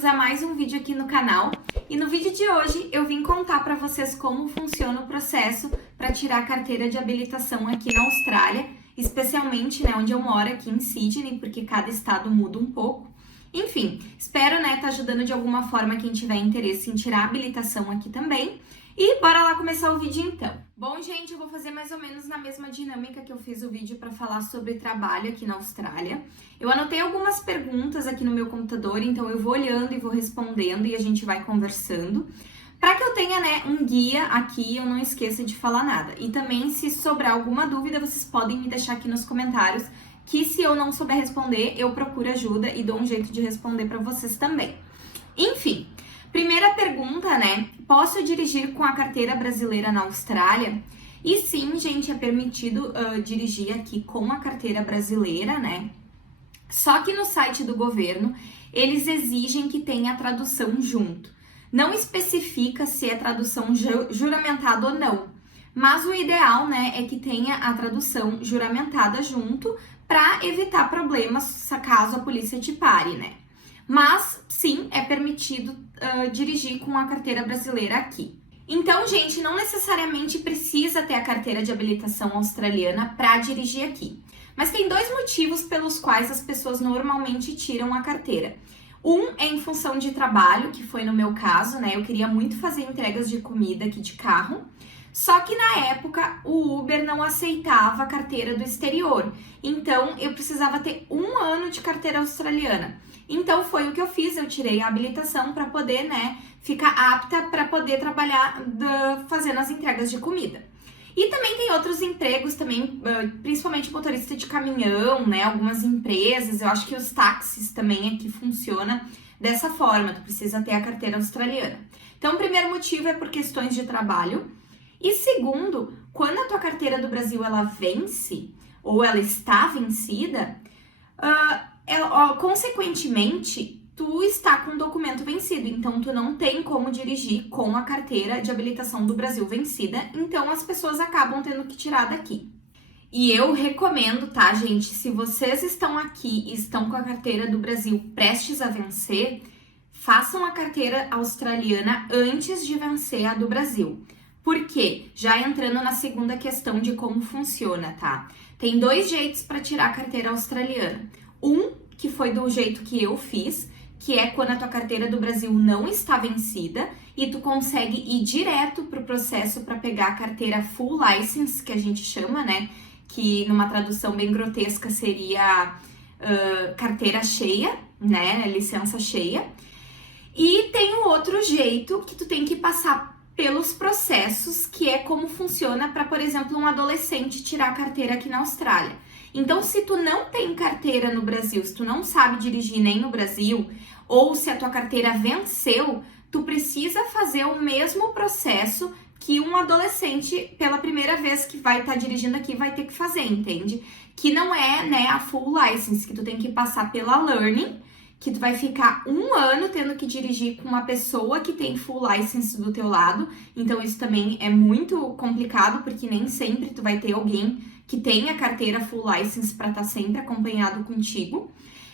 bem-vindos a mais um vídeo aqui no canal. E no vídeo de hoje eu vim contar para vocês como funciona o processo para tirar a carteira de habilitação aqui na Austrália, especialmente, onde eu moro aqui em Sydney, porque cada estado muda um pouco. Enfim, espero, tá ajudando de alguma forma quem tiver interesse em tirar a habilitação aqui também. E bora lá começar o vídeo então. Bom, gente, eu vou fazer mais ou menos na mesma dinâmica que eu fiz o vídeo para falar sobre trabalho aqui na Austrália. Eu anotei algumas perguntas aqui no meu computador, então eu vou olhando e vou respondendo e a gente vai conversando. Para que eu tenha, um guia aqui, eu não esqueça de falar nada. E também, se sobrar alguma dúvida, vocês podem me deixar aqui nos comentários, que se eu não souber responder, eu procuro ajuda e dou um jeito de responder para vocês também. Enfim, primeira pergunta, posso dirigir com a carteira brasileira na Austrália? E sim, gente, é permitido dirigir aqui com a carteira brasileira, Só que no site do governo, eles exigem que tenha a tradução junto. Não especifica se é tradução juramentada ou não, mas o ideal, é que tenha a tradução juramentada junto para evitar problemas caso a polícia te pare, Mas, sim, é permitido dirigir com a carteira brasileira aqui. Então, gente, não necessariamente precisa ter a carteira de habilitação australiana para dirigir aqui. Mas tem dois motivos pelos quais as pessoas normalmente tiram a carteira. Um é em função de trabalho, que foi no meu caso, Eu queria muito fazer entregas de comida aqui de carro. Só que na época o Uber não aceitava a carteira do exterior. Então eu precisava ter 1 ano de carteira australiana. Então foi o que eu fiz, eu tirei a habilitação para poder, ficar apta para poder trabalhar fazendo as entregas de comida. E também tem outros empregos também, principalmente motorista de caminhão, algumas empresas, eu acho que os táxis também aqui funciona dessa forma, tu precisa ter a carteira australiana. Então o primeiro motivo é por questões de trabalho. E segundo, quando a tua carteira do Brasil ela vence, ou ela está vencida, consequentemente, tu está com o documento vencido, então tu não tem como dirigir com a carteira de habilitação do Brasil vencida, então as pessoas acabam tendo que tirar daqui. E eu recomendo, tá, gente, se vocês estão aqui e estão com a carteira do Brasil prestes a vencer, façam a carteira australiana antes de vencer a do Brasil. Por quê? Já entrando na segunda questão de como funciona, tá? Tem 2 jeitos para tirar a carteira australiana. Um, que foi do jeito que eu fiz, que é quando a tua carteira do Brasil não está vencida e tu consegue ir direto pro processo para pegar a carteira full license, que a gente chama, Que numa tradução bem grotesca seria carteira cheia, Licença cheia. E tem um outro jeito que tu tem que passar pelos processos, que é como funciona para, por exemplo, um adolescente tirar a carteira aqui na Austrália. Então, se tu não tem carteira no Brasil, se tu não sabe dirigir nem no Brasil, ou se a tua carteira venceu, tu precisa fazer o mesmo processo que um adolescente, pela primeira vez que vai estar dirigindo aqui, vai ter que fazer, entende? Que não é, a full license, que tu tem que passar pela learning, que tu vai ficar 1 ano tendo que dirigir com uma pessoa que tem full license do teu lado. Então isso também é muito complicado, porque nem sempre tu vai ter alguém que tenha carteira full license para estar sempre acompanhado contigo.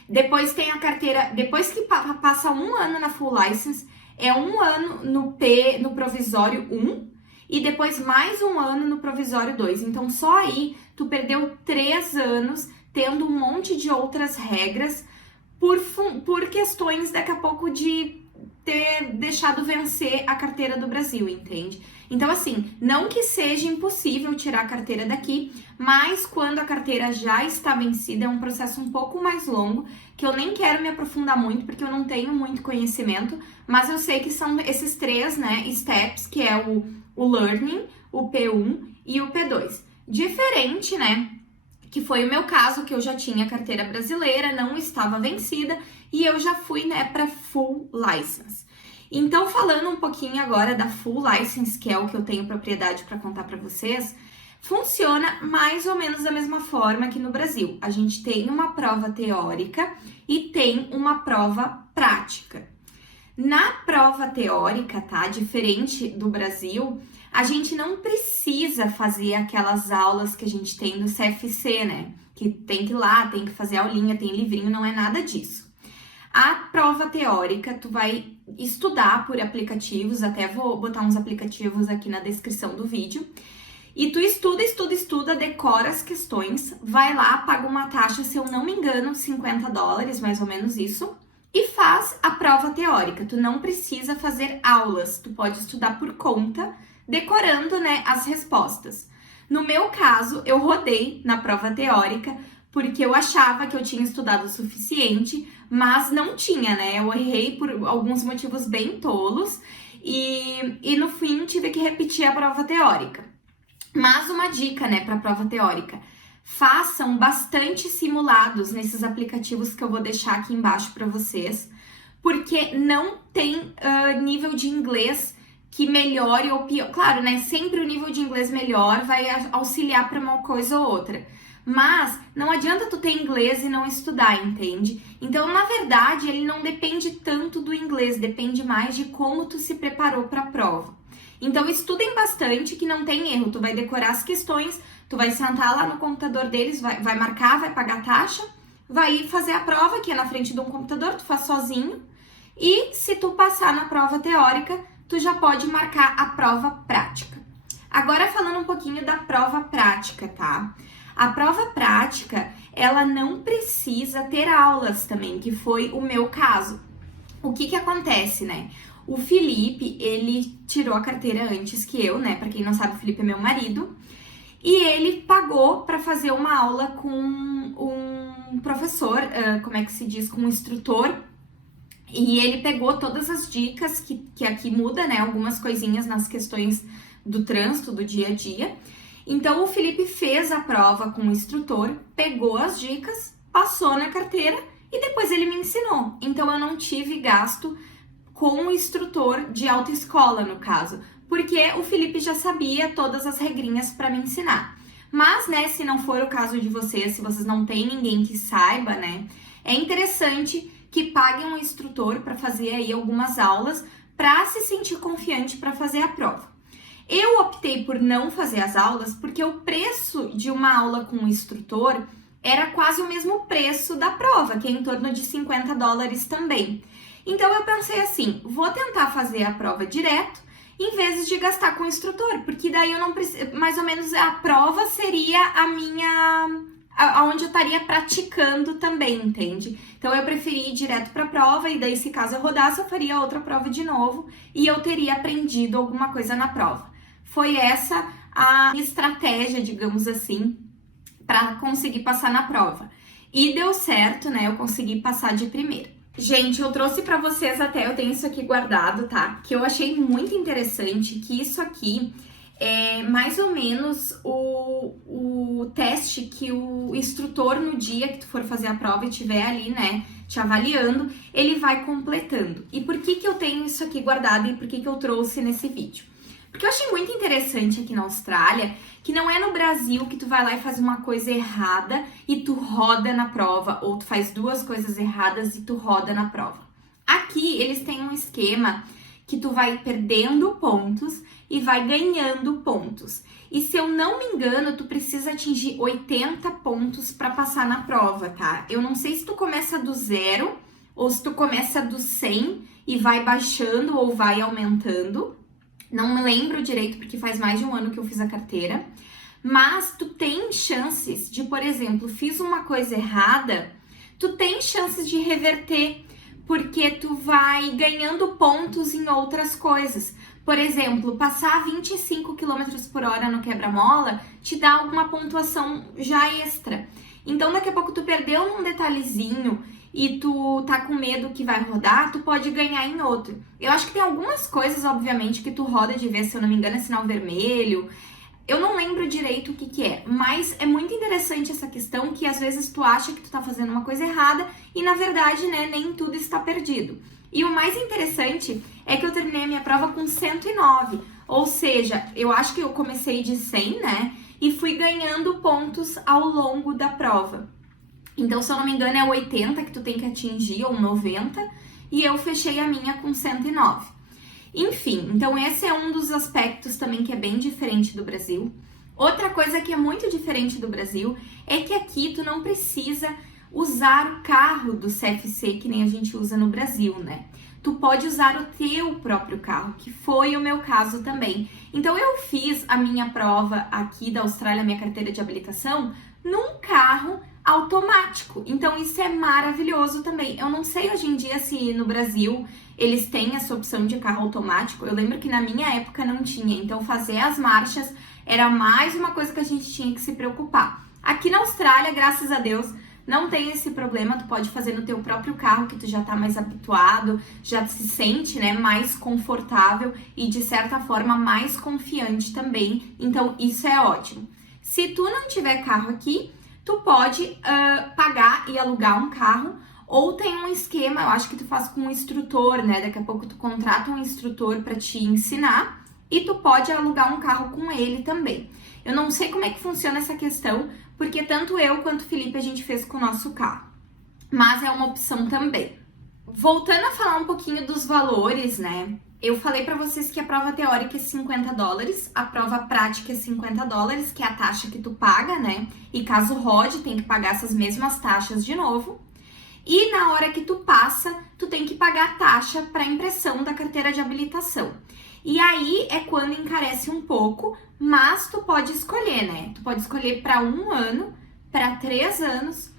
Depois tem a carteira, depois que passa 1 ano na full license, é 1 ano no provisório 1 e depois mais 1 ano no provisório 2. Então só aí tu perdeu 3 anos tendo um monte de outras regras por questões daqui a pouco de ter deixado vencer a carteira do Brasil, entende? Então assim, não que seja impossível tirar a carteira daqui, mas quando a carteira já está vencida é um processo um pouco mais longo, que eu nem quero me aprofundar muito, porque eu não tenho muito conhecimento, mas eu sei que são esses 3, steps, que é o learning, o P1 e o P2. Diferente, que foi o meu caso, que eu já tinha carteira brasileira, não estava vencida, e eu já fui, para full license. Então, falando um pouquinho agora da full license, que é o que eu tenho propriedade para contar para vocês, funciona mais ou menos da mesma forma que no Brasil. A gente tem uma prova teórica e tem uma prova prática. Na prova teórica, tá? Diferente do Brasil, a gente não precisa fazer aquelas aulas que a gente tem no CFC, Que tem que ir lá, tem que fazer aulinha, tem livrinho, não é nada disso. A prova teórica, tu vai estudar por aplicativos, até vou botar uns aplicativos aqui na descrição do vídeo. E tu estuda, decora as questões, vai lá, paga uma taxa, se eu não me engano, $50, mais ou menos isso, e faz a prova teórica. Tu não precisa fazer aulas, tu pode estudar por conta, decorando, né, as respostas. No meu caso, eu rodei na prova teórica, porque eu achava que eu tinha estudado o suficiente, mas não tinha, né? Eu errei por alguns motivos bem tolos e no fim tive que repetir a prova teórica. Mas uma dica, né, para prova teórica: façam bastante simulados nesses aplicativos que eu vou deixar aqui embaixo para vocês, porque não tem nível de inglês que melhore ou pior. Claro, né, sempre o nível de inglês melhor vai auxiliar para uma coisa ou outra. Mas não adianta tu ter inglês e não estudar, entende? Então, na verdade, ele não depende tanto do inglês, depende mais de como tu se preparou para a prova. Então, estudem bastante, que não tem erro. Tu vai decorar as questões, tu vai sentar lá no computador deles, vai marcar, vai pagar a taxa, vai fazer a prova, que é na frente de um computador, tu faz sozinho. E se tu passar na prova teórica, tu já pode marcar a prova prática. Agora, falando um pouquinho da prova prática, tá? A prova prática, ela não precisa ter aulas também, que foi o meu caso. O que acontece, né? O Felipe, ele tirou a carteira antes que eu, né? Pra quem não sabe, o Felipe é meu marido. E ele pagou para fazer uma aula com um professor, como é que se diz? Com um instrutor. E ele pegou todas as dicas, que aqui muda, né? Algumas coisinhas nas questões do trânsito, do dia a dia. Então, o Felipe fez a prova com o instrutor, pegou as dicas, passou na carteira e depois ele me ensinou. Então, eu não tive gasto com o instrutor de autoescola, no caso, porque o Felipe já sabia todas as regrinhas para me ensinar. Mas, né, se não for o caso de vocês, se vocês não têm ninguém que saiba, né, é interessante que paguem um instrutor para fazer aí algumas aulas para se sentir confiante para fazer a prova. Eu optei por não fazer as aulas porque o preço de uma aula com um instrutor era quase o mesmo preço da prova, que é em torno de $50 também. Então eu pensei assim, vou tentar fazer a prova direto em vez de gastar com o instrutor, porque daí eu não preciso, mais ou menos a prova seria a minha, aonde eu estaria praticando também, entende? Então eu preferi ir direto para a prova e daí se caso eu rodasse eu faria outra prova de novo e eu teria aprendido alguma coisa na prova. Foi essa a estratégia, digamos assim, para conseguir passar na prova. E deu certo, né? Eu consegui passar de primeira. Gente, eu trouxe para vocês até, eu tenho isso aqui guardado, tá? Que eu achei muito interessante, que isso aqui é mais ou menos o teste que o instrutor, no dia que tu for fazer a prova e estiver ali, né, te avaliando, ele vai completando. E por que eu tenho isso aqui guardado e por que eu trouxe nesse vídeo? Porque eu achei muito interessante aqui na Austrália, que não é no Brasil que tu vai lá e faz uma coisa errada e tu roda na prova, ou tu faz duas coisas erradas e tu roda na prova. Aqui eles têm um esquema que tu vai perdendo pontos e vai ganhando pontos. E se eu não me engano, tu precisa atingir 80 pontos para passar na prova, tá? Eu não sei se tu começa do 0 ou se tu começa do 100 e vai baixando ou vai aumentando. Não me lembro direito, porque faz mais de um ano que eu fiz a carteira. Mas tu tem chances de, por exemplo, fiz uma coisa errada, tu tem chances de reverter, porque tu vai ganhando pontos em outras coisas. Por exemplo, passar 25 km por hora no quebra-mola te dá alguma pontuação já extra. Então, daqui a pouco tu perdeu num detalhezinho e tu tá com medo que vai rodar, tu pode ganhar em outro. Eu acho que tem algumas coisas, obviamente, que tu roda de vez, se eu não me engano, é sinal vermelho. Eu não lembro direito o que é, mas é muito interessante essa questão que às vezes tu acha que tu tá fazendo uma coisa errada e na verdade, né, nem tudo está perdido. E o mais interessante é que eu terminei a minha prova com 109, ou seja, eu acho que eu comecei de 100, né, e fui ganhando pontos ao longo da prova. Então, se eu não me engano, é 80 que tu tem que atingir, ou 90, e eu fechei a minha com 109. Enfim, então esse é um dos aspectos também que é bem diferente do Brasil. Outra coisa que é muito diferente do Brasil é que aqui tu não precisa usar o carro do CFC que nem a gente usa no Brasil, né? Tu pode usar o teu próprio carro, que foi o meu caso também. Então eu fiz a minha prova aqui da Austrália, minha carteira de habilitação, num carro automático. Então isso é maravilhoso também. Eu não sei hoje em dia se no Brasil eles têm essa opção de carro automático. Eu lembro que na minha época não tinha. Então fazer as marchas era mais uma coisa que a gente tinha que se preocupar. Aqui na Austrália, graças a Deus, não tem esse problema, tu pode fazer no teu próprio carro, que tu já tá mais habituado, já se sente, né, mais confortável e, de certa forma, mais confiante também. Então, isso é ótimo. Se tu não tiver carro aqui, tu pode pagar e alugar um carro, ou tem um esquema, eu acho que tu faz com um instrutor, né? Daqui a pouco tu contrata um instrutor para te ensinar e tu pode alugar um carro com ele também. Eu não sei como é que funciona essa questão, porque tanto eu quanto o Felipe a gente fez com o nosso carro, mas é uma opção também. Voltando a falar um pouquinho dos valores, né? Eu falei pra vocês que a prova teórica é $50, a prova prática é $50, que é a taxa que tu paga, né? E caso rode, tem que pagar essas mesmas taxas de novo. E na hora que tu passa, tu tem que pagar a taxa para impressão da carteira de habilitação. E aí é quando encarece um pouco, mas tu pode escolher, né? Tu pode escolher para 1 ano, para 3 anos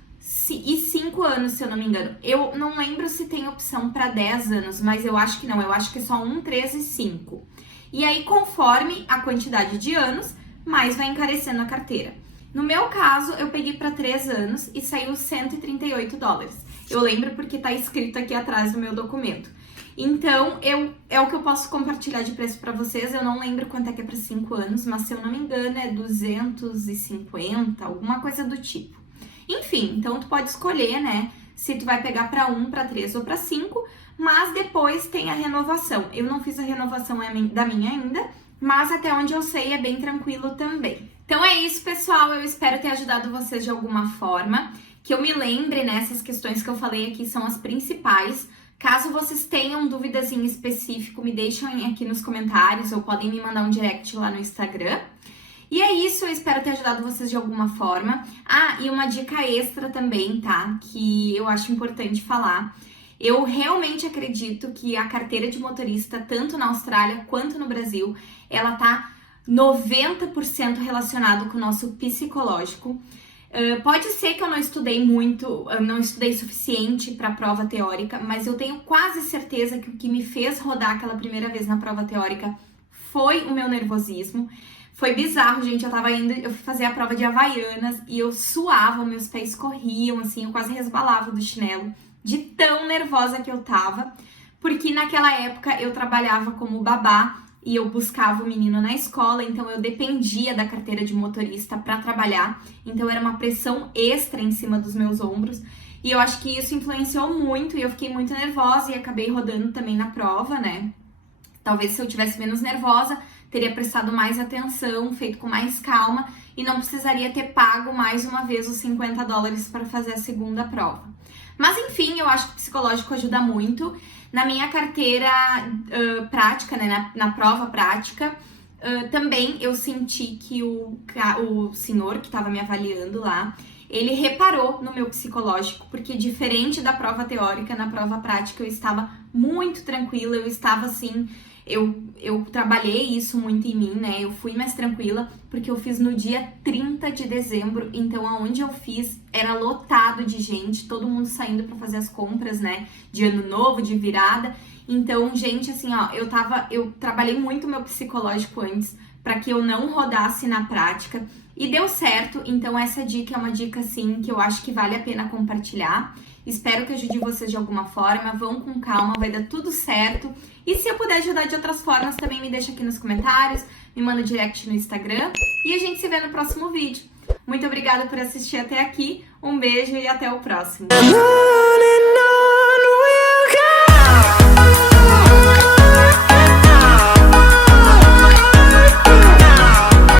e 5 anos, se eu não me engano. Eu não lembro se tem opção para 10 anos, mas eu acho que não. Eu acho que é só 1, 3 e 5. E aí, conforme a quantidade de anos, mais vai encarecendo a carteira. No meu caso, eu peguei para 3 anos e saiu $138. Eu lembro porque tá escrito aqui atrás do meu documento. Então, é o que eu posso compartilhar de preço para vocês. Eu não lembro quanto é que é para 5 anos, mas se eu não me engano é 250, alguma coisa do tipo. Enfim, então tu pode escolher, né, se tu vai pegar para 1, para 3 ou para 5, mas depois tem a renovação. Eu não fiz a renovação da minha ainda, mas até onde eu sei é bem tranquilo também. Então é isso, pessoal. Eu espero ter ajudado vocês de alguma forma. Que eu me lembre, né, essas questões que eu falei aqui são as principais. Caso vocês tenham dúvidas em específico, me deixem aqui nos comentários ou podem me mandar um direct lá no Instagram. E é isso, eu espero ter ajudado vocês de alguma forma. Ah, e uma dica extra também, tá? Que eu acho importante falar. Eu realmente acredito que a carteira de motorista, tanto na Austrália quanto no Brasil, ela tá 90% relacionado com o nosso psicológico. Pode ser que eu não estudei muito, não estudei suficiente para a prova teórica, mas eu tenho quase certeza que o que me fez rodar aquela primeira vez na prova teórica foi o meu nervosismo. Foi bizarro, gente, eu fui fazer a prova de Havaianas e eu suava, meus pés corriam, assim, eu quase resbalava do chinelo, de tão nervosa que eu tava, porque naquela época eu trabalhava como babá e eu buscava o menino na escola, então eu dependia da carteira de motorista para trabalhar, então era uma pressão extra em cima dos meus ombros, e eu acho que isso influenciou muito e eu fiquei muito nervosa e acabei rodando também na prova, né? Talvez se eu tivesse menos nervosa, teria prestado mais atenção, feito com mais calma e não precisaria ter pago mais uma vez os $50 para fazer a segunda prova. Mas enfim, eu acho que o psicológico ajuda muito. Na minha carteira prática, né, na prova prática, também eu senti que o senhor que estava me avaliando lá, ele reparou no meu psicológico, porque diferente da prova teórica, na prova prática eu estava muito tranquila, eu estava assim... Eu trabalhei isso muito em mim, né? Eu fui mais tranquila, porque eu fiz no dia 30 de dezembro, então aonde eu fiz era lotado de gente, todo mundo saindo para fazer as compras, né? De ano novo, de virada. Então, gente, assim, ó, eu trabalhei muito o meu psicológico antes, para que eu não rodasse na prática. E deu certo, então essa dica é uma dica, assim, que eu acho que vale a pena compartilhar. Espero que ajude vocês de alguma forma, vão com calma, vai dar tudo certo. E se eu puder ajudar de outras formas, também me deixa aqui nos comentários, me manda direct no Instagram. E a gente se vê no próximo vídeo. Muito obrigada por assistir até aqui, um beijo e até o próximo.